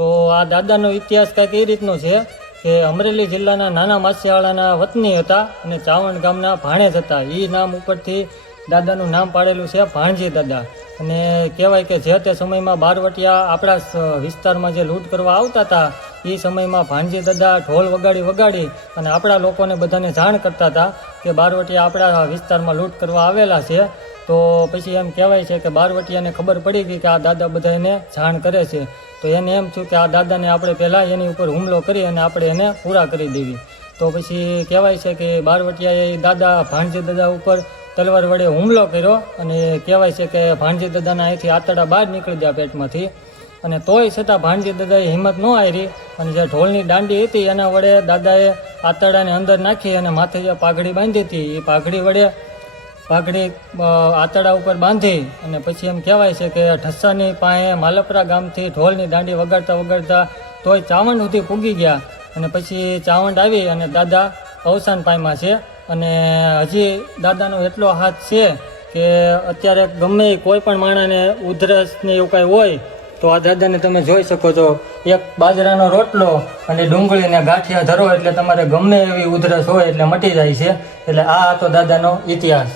તો આ દાદાનો ઇતિહાસ કંઈક એ રીતનો છે કે અમરેલી જિલ્લાના નાના માસિયાવાડાના વતની હતા અને ચાવણ ગામના ભાણેજ હતા. એ નામ ઉપરથી દાદાનું નામ પાડેલું છે ભાણજી દાદા. અને કહેવાય કે જે તે સમયમાં બારવટિયા આપણા વિસ્તારમાં જે લૂંટ કરવા આવતા હતા એ સમયમાં ભાણજી દાદા ઢોલ વગાડી અને આપણા લોકોને બધાને જાણ કરતા હતા કે બારવટિયા આપણા વિસ્તારમાં લૂંટ કરવા આવેલા છે. તો પછી એમ કહેવાય છે કે બારવટિયાને ખબર પડી ગઈ કે આ દાદા બધાને જાણ કરે છે. તો એને એમ થયું કે આ દાદાને આપણે પહેલાં એની ઉપર હુમલો કરી અને આપણે એને પૂરા કરી દેવી. તો પછી કહેવાય છે કે બારવટિયાએ દાદા ભાણજી દાદા ઉપર તલવાર વડે હુમલો કર્યો અને કહેવાય છે કે ભાણજી દાદાના અહીંથી આતરડા બહાર નીકળી ગયા પેટમાંથી. અને તોય છતાં ભાણજી દાદાએ હિંમત ન હારી અને જે ઢોલની દાંડી હતી એના વડે દાદાએ આતરડાને અંદર નાખી અને માથે જે પાઘડી બાંધી હતી એ પાઘડી આતરડા ઉપર બાંધી અને પછી એમ કહેવાય છે કે ઠસ્સાની પાસે માલપરા ગામથી ઢોલની દાંડી વગાડતા તોય ચાવંડ સુધી પૂગી ગયા. અને પછી ચાવંડ આવી અને દાદા અવસાન પામ્યા છે. અને હજી દાદાનો એટલો હાથ છે કે અત્યારે ગમે કોઈ પણ માણસને ઉધરસને એવું કાંઈ હોય તો આ દાદાને તમે જોઈ શકો છો. એક બાજરાનો રોટલો અને ડુંગળીને ગાંઠિયા ધરો એટલે તમારે ગમે એવી ઉધરસ હોય એટલે મટી જાય છે. એટલે આ હતો દાદાનો ઇતિહાસ.